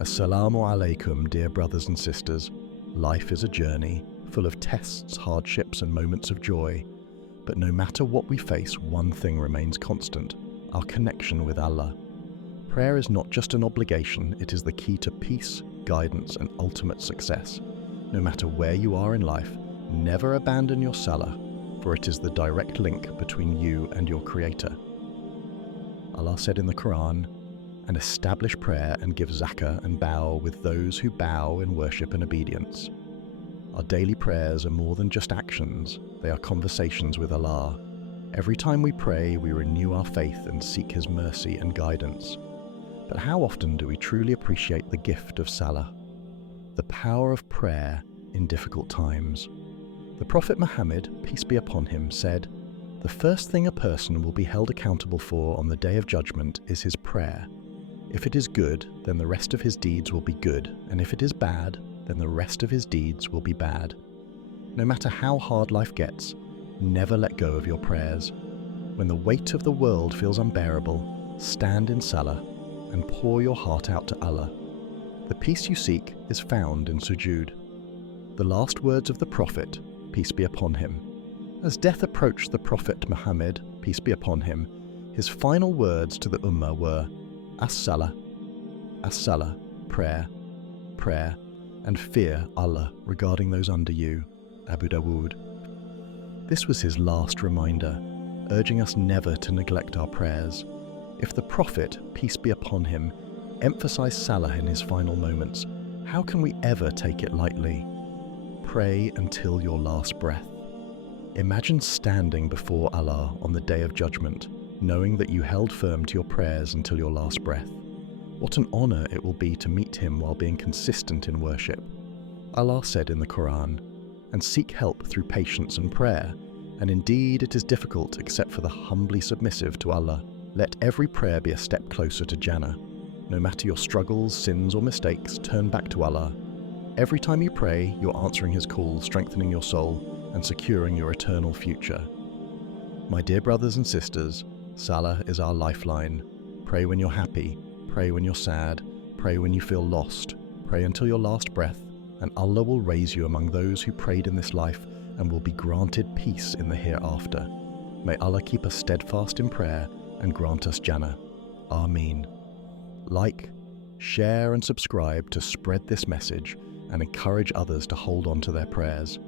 Assalamu alaikum, dear brothers and sisters. Life is a journey, full of tests, hardships and moments of joy. But no matter what we face, one thing remains constant: our connection with Allah. Prayer is not just an obligation, it is the key to peace, guidance and ultimate success. No matter where you are in life, never abandon your Salah, for it is the direct link between you and your Creator. Allah said in the Quran, "And establish prayer and give zakah and bow with those who bow in worship and obedience." Our daily prayers are more than just actions, they are conversations with Allah. Every time we pray, we renew our faith and seek His mercy and guidance. But how often do we truly appreciate the gift of Salah? The power of prayer in difficult times. The Prophet Muhammad, peace be upon him, said, "The first thing a person will be held accountable for on the Day of Judgment is his prayer. If it is good, then the rest of his deeds will be good, and if it is bad, then the rest of his deeds will be bad." No matter how hard life gets, never let go of your prayers. When the weight of the world feels unbearable, stand in Salah and pour your heart out to Allah. The peace you seek is found in sujood. The last words of the Prophet, peace be upon him. As death approached the Prophet Muhammad, peace be upon him, his final words to the Ummah were, As-Salah, As-Salah, prayer, prayer, and fear Allah regarding those under you. Abu Dawood. This was his last reminder, urging us never to neglect our prayers. If the Prophet, peace be upon him, emphasized Salah in his final moments, how can we ever take it lightly? Pray until your last breath. Imagine standing before Allah on the Day of Judgment, knowing that you held firm to your prayers until your last breath. What an honor it will be to meet Him while being consistent in worship. Allah said in the Quran, "And seek help through patience and prayer, and indeed it is difficult except for the humbly submissive to Allah." Let every prayer be a step closer to Jannah. No matter your struggles, sins or mistakes, turn back to Allah. Every time you pray, you're answering His call, strengthening your soul and securing your eternal future. My dear brothers and sisters, Salah is our lifeline. Pray when you're happy, pray when you're sad, pray when you feel lost, pray until your last breath, and Allah will raise you among those who prayed in this life and will be granted peace in the hereafter. May Allah keep us steadfast in prayer and grant us Jannah. Ameen. Like, share and subscribe to spread this message and encourage others to hold on to their prayers.